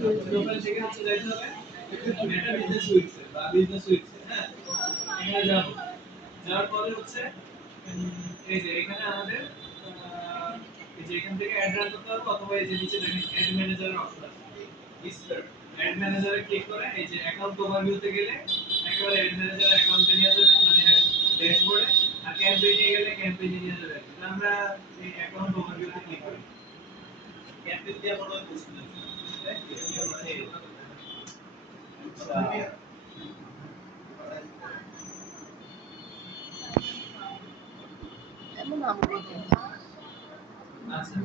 Profile থেকে হচ্ছে যাইতে হবে মেটা বিজনেস উইকস বা বিজনেস উইকস, হ্যাঁ এখানে যাব। যাওয়ার পরে হচ্ছে এই যে এখানে আমাদের এই যে এখান থেকে অ্যাড রান করতে হবে, অথবা এই যে নিচে দেখেন অ্যাড ম্যানেজারের অপশন আছে। স্টার অ্যাড ম্যানেজারে ক্লিক করে এই যে অ্যাকাউন্ট ওভারভিউতে গেলে একেবারে অ্যাড ম্যানেজার অ্যাকাউন্টে নিয়ে যাবে, মানে ড্যাশবোর্ডে। আর ক্যাম্পেইনে গেলে ক্যাম্পেইনে নিয়ে যাবে। আমরা এই অ্যাকাউন্ট ওভারভিউতে ক্লিক করি। ক্যাম্পেইন দিয়ে মনে হয় বুঝতে আচ্ছা এমন নাম বলতে আচ্ছা,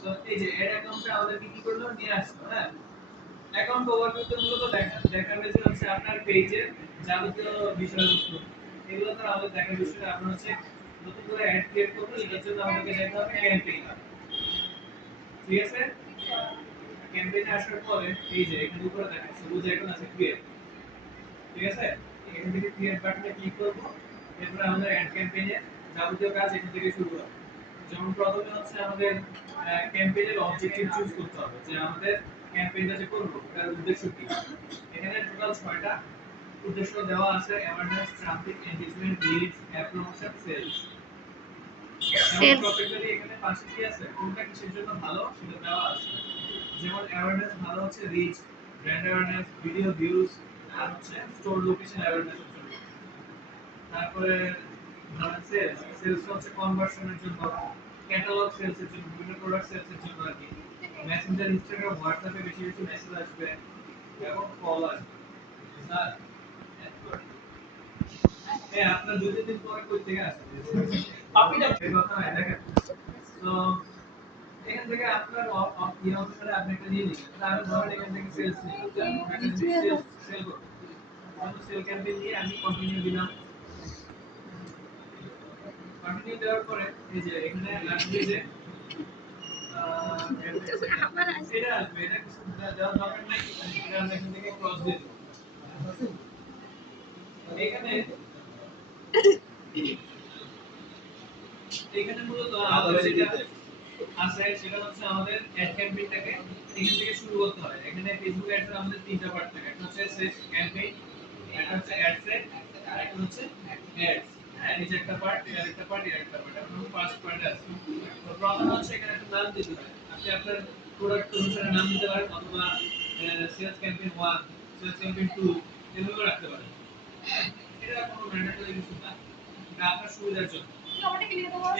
সো এই যে এড অ্যাকাউন্টে আমাদের কি করলো নিয়ে আসলো, হ্যাঁ অ্যাকাউন্ট ওভারভিউতে মূলত দেখার বিষয় হচ্ছে আপনার পেজের যাবতীয় বিষয়বস্তু, এগুলো তো আমাদের দেখার বিষয়টা আপনার হচ্ছে নতুন করে অ্যাড ক্রিয়েট করবো, এটার জন্য আমাদেরকে যেতে হবে ক্যাম্পেইন। ঠিক আছে, ক্যাম্পেইনে আসার পরে এই যে এখানে উপরে দেখেন সবুজ আইকন আছে ক্রিয়েট। ঠিক আছে, এখান থেকে ক্রিয়েট বাটনে ক্লিক করব। এরপর আমাদের অ্যাড ক্যাম্পেইনের যাবতীয় কাজ এখান থেকে শুরু হবে। যেমন প্রথমে হচ্ছে আমাদের ক্যাম্পেইনের অবজেক্টিভ চুজ করতে হবে, যে আমাদের ক্যাম্পেইনটা যে করব তার উদ্দেশ্য কি। এখানে টোটাল 6টা উদ্দেশ্য দেওয়া আছে: awareness, traffic, engagement, leads, app promotion, sales. এবং প্রত্যেকটারই এখানে পাশে কি আছে, কোনটা কিসের জন্য ভালো সেটা দেওয়া আছে। যেমন অ্যাওয়ারনেস ভালো হচ্ছে reach, brand awareness, video views, আর হচ্ছে স্টোর লোকেশন অ্যাওয়ারনেস এর জন্য। তারপরে সেলস, সেলস হচ্ছে কনভার্সনের জন্য, ক্যাটালগ সেলস এর জন্য, বিভিন্ন প্রোডাক্ট সেলস এর জন্য আর কি। মেসেঞ্জার, ইনস্টাগ্রাম, হোয়াটসঅ্যাপে বেশি বেশি মেসেজ আসবে এবং কল আসবে। স্যার এই আপনার দুই দিন পরে কই থেকে আসবে পাপিটা এই কথা নাই দেখেন। তো এখান থেকে আপনার ইয়ে অনুসারে আপনি একটা নিয়ে নিন। আমি ধরেন এখান থেকে সেলস নিই, সেল করব, আমি সেল ক্যাম্পেইন নিয়ে আমি কন্টিনিউ দিলাম। কন্টিনিউ দেওয়ার পরে এই যে এখানে আসবে যে এটা আসবে, এটা কিছু দেওয়ার দরকার নাই, এটা আমরা এখান থেকে ক্রস দিয়ে দেব। এখানে এখানে মূলত আমাদের যেটা আছে সেটা হচ্ছে আমাদের অ্যাড ক্যাম্পেইনটাকে এখান থেকে শুরু করতে হয়। এখানে ফেসবুক অ্যাডস এর আমাদের তিনটা পার্ট থাকে, একটা হচ্ছে সেট ক্যাম্পেইন, একটা হচ্ছে অ্যাড সেট, আর একটা হচ্ছে অ্যাডস। হ্যাঁ, এই যে একটা পার্ট, এর একটা পার্ট, এর একটা পার্ট, আমরা ফার্স্ট পার্টে আছি। তো প্রথমে হচ্ছে এখানে একটা নাম দিতে হয়। আপনি আপনার প্রোডাক্ট অনুসারে নাম দিতে পারেন, অথবা সেলস ক্যাম্পেইন 1, সেলস ক্যাম্পেইন 2 এভাবে রাখতে পারেন। এটা কোনো ম্যান্ডেটরি কিছু না, এটা আপনার সুবিধার জন্য।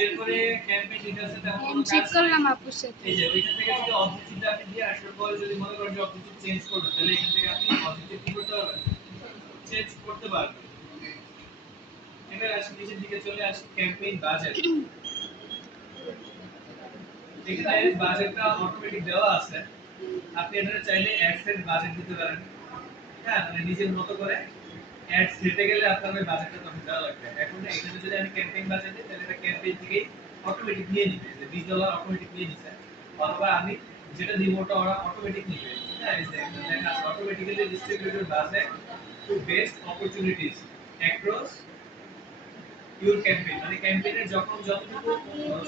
এরপরে ক্যাম্পেইন ডিটেইলসে তেমন কোনো কাজ করলাম আপুর সাথে। এই যে ওইখান থেকে যদি অবজেক্টিভটা আপনি দিয়ে আসার পরে যদি মনে করেন যে অবজেক্টিভ চেঞ্জ করবেন, তাহলে এখান থেকে আপনি অবজেক্টিভ কি করতে পারবেন, চেঞ্জ করতে পারবেন। এবার আসি নিচের দিকে চলে আসি ক্যাম্পেইন বাজেট। এখানে বাজেটটা অটোমেটিক দেওয়া আছে, আপনি এখানে চাইলে অ্যাড সেট বাজেট দিতে পারেন। হ্যাঁ, মানে নিজের মতো করে অ্যাড সেটে গেলে আপনার ওই বাজেটটা তখন দেওয়া লাগবে। এখন এখানে যদি আমি ক্যাম্পেইন বাজেট দিই, তাহলে এটা ক্যাম্পেইন থেকেই অটোমেটিক নিয়ে নিবে, যে $20 অটোমেটিক নিয়ে নিছে। অথবা আমি যেটা দিব ওটা ওরা অটোমেটিক নিবে। হ্যাঁ, এই যে এখানে লেখা আছে automatically distributed budget to best opportunities across your campaign, মানে ক্যাম্পেইনের যখন যতটুকু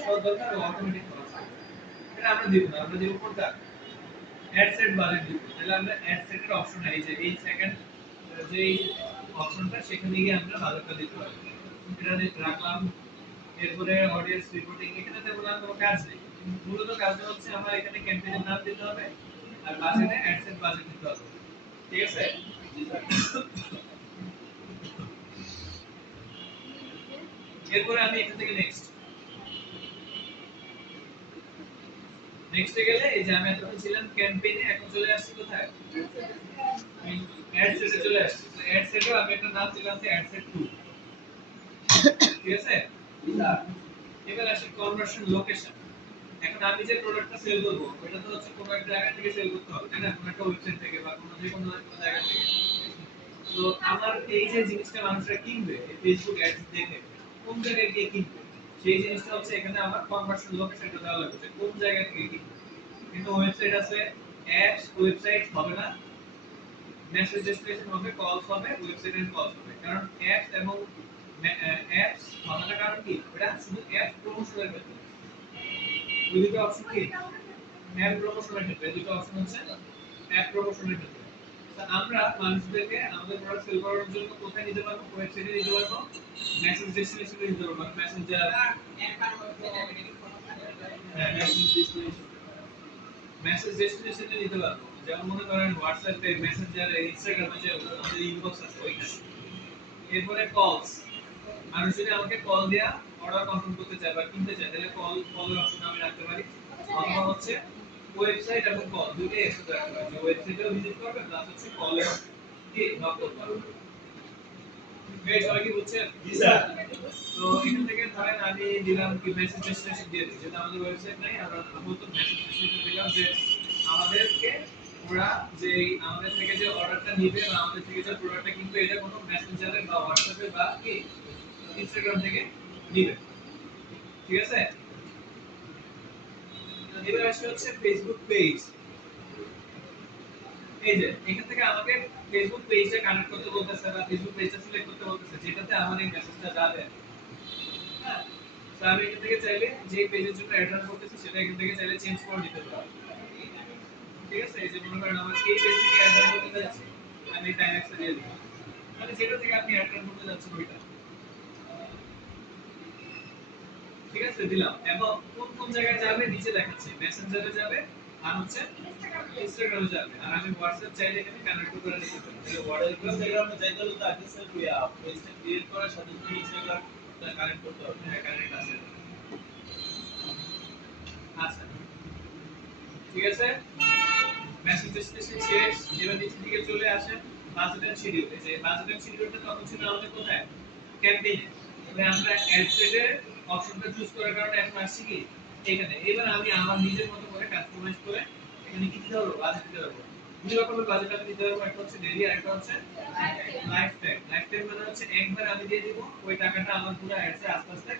খরচ দরকার অটোমেটিক খরচ হবে। এটা আমরা দিব না, আমরা দিব কোনটা, অ্যাড সেট বাজেট দিব। তাহলে আমরা অ্যাড সেটের অপশন এই যে এই সেকেন্ড যেই অপশনটা, সেখানে গিয়ে আমরা বাজেটটা দিতে পারি। এটা দিয়ে রাখলাম। এরপরে অডিয়েন্স রিপোর্টিং, এখানে তেমন আর কোনো কাজ নেই। মূলত কাজটা হচ্ছে আমরা এখানে ক্যাম্পেইনের নাম দিতে হবে আর বাজেটে অ্যাড সেট বাজেট দিতে হবে। ঠিক আছে, এরপরে আমি এখান থেকে নেক্সট নেক্সটে গেলে এই যে আমি এতক্ষণ ছিলাম ক্যাম্পেইনে, এখন চলে আসছি কোথায়, অ্যাড সেটে চলে আসছি। তো অ্যাড সেটে আমি একটা নাম দিলাম যে অ্যাড সেট 2। ঠিক আছে, এবার আসি কনভার্সন লোকেশন। এখন আমি যে প্রোডাক্টটা সেল করব এটা তো হচ্ছে কোনো একটা জায়গা থেকে সেল করতে হবে, তাই না, কোনো একটা ওয়েবসাইট থেকে বা কোনো যে কোনো জায়গা থেকে। তো আমার এই যে জিনিসটা মানুষরা কিনবে এই ফেসবুক অ্যাডস দেখে, কোন জায়গায় গিয়ে কিনবে, সেই জিনিসটা হচ্ছে এখানে আমার কনভার্সন লোকেশনটা দেওয়া লাগবে, কোন জায়গা থেকে কিনবে। কিন্তু ওয়েবসাইট আছে, অ্যাপস ওয়েবসাইট হবে না, মেসেজ ডেস্টিনেশন হবে, কলস হবে, ওয়েবসাইট এন্ড কলস হবে। কারণ অ্যাপস এবং অ্যাপস হবে না, কারণ কি, এটা শুধু অ্যাপস প্রমোশনের ক্ষেত্রে। ওই দুটো অপশন কি, অ্যাপ প্রমোশনের ক্ষেত্রে দুটো অপশন হচ্ছে অ্যাড প্রমোশনের ক্ষেত্রে। তো আমরা মানুষদেরকে আমাদের প্রোডাক্ট সেল করার জন্য কোথায় নিতে পারবো? ওয়েবসাইটে নিতে পারবো, মেসেজ ডেস্টিনেশনে নিতে পারবো, মেসেঞ্জার, হ্যাঁ মেসেজ ডেস্টিনেশন, মেসেজ ডেস্টিনেশনে নিতে পারবো। যেমন মনে করেন হোয়াটসঅ্যাপে, মেসেঞ্জারে, ইনস্টাগ্রামে যে আমাদের ইনবক্স আছে ওইখানে। এরপরে কলস, মানুষ যদি আমাকে কল দেয়া অর্ডার কনফার্ম করতে চায় বা কিনতে চায় তাহলে কলের অপশন আমি রাখতে পারি। অথবা হচ্ছে ওয়েবসাইট এবং কল দুটোই একসাথে রাখতে পারি, যে ওয়েবসাইটেও ভিজিট করবে প্লাস হচ্ছে কলে কি নক করতে পারবে। বেশ, সবাই কি বুঝছেন? জি স্যার। তো এখান থেকে ধরেন আমি দিলাম কি মেসেজ ডেস্টিনেশন দিয়ে দিই, যেটা আমাদের ওয়েবসাইট নাই, আমরা আপাতত মেসেজ ডেস্টিনেশন দিলাম যে আমাদেরকে ওরা যে আমাদের থেকে যে অর্ডারটা নিবে বা আমাদের থেকে যে প্রোডাক্টটা কিনবে এটা কোনো মেসেঞ্জারে বা হোয়াটসঅ্যাপে বা কি ইনস্টাগ্রাম থেকে নিবে। ঠিক আছে? এবার আসছে হচ্ছে ফেসবুক পেজ। এই যে এখান থেকে আমাকে ফেসবুক পেজটা কানেক্ট করতে বলতেছে বা ফেসবুক পেজটা সিলেক্ট করতে বলতেছে যেটাতে আমার এই মেসেজটা যাবে। হ্যাঁ, তো আমি এখান থেকে চাইলে যে পেজের জন্য অ্যাড রান করতেছি সেটা এখান থেকে চাইলে চেঞ্জ করে দিতে পারি। ঠিক আছে? এই যে মনে করেন আমার এই পেজ থেকে অ্যাড রান করতে যাচ্ছি, আমি টাইমেক্সটা দিয়ে দিলাম, মানে যেটা থেকে আপনি অ্যাড রান করতে যাচ্ছেন ওইটা। ঠিক আছে, দিলাম। এবং কোন কোন জায়গায় যাবে নিচে দেখাচ্ছে, মেসেঞ্জারে যাবে আর হচ্ছে ইনস্টাগ্রামে যাবে। আর আমি হোয়াটসঅ্যাপ চাইলে এখানে কানেক্ট করে নিতে পারি। তাহলে হোয়াটসঅ্যাপ ইনস্টাগ্রামে যাইতে হলে তো আগে স্যার পেজটা ক্রিয়েট করার সাথে সাথে ইনস্টাগ্রামটা কানেক্ট করতে হবে। হ্যাঁ, কানেক্ট আছে। আচ্ছা, ঠিক আছে। মেসেজ ডেস্টিনেশন শেষ। এবার নিচের দিকে চলে আসেন বাজেট এন্ড শিডিউল। এই যে বাজেট এন্ড শিডিউলটা তখন ছিল আমাদের কোথায়? ক্যাম্পেইনে। তবে আমরা অ্যাড সেটে অপশনটা চুজ করার কারণে এখন আসছি কি এখানে। এবার আমি আমার নিজের মতো করে কাস্টমাইজ করে এখানে কি দিতে পারবো? বাজেট দিতে পারবো। দুই রকমের বাজেট আমি দিতে পারবো, একটা হচ্ছে ডেইলি আর একটা হচ্ছে লাইফ টাইম। লাইফ টাইম মানে হচ্ছে একবার আমি দিয়ে দিব, ওই টাকাটা আমার পুরো অ্যাডসে আস্তে আস্তে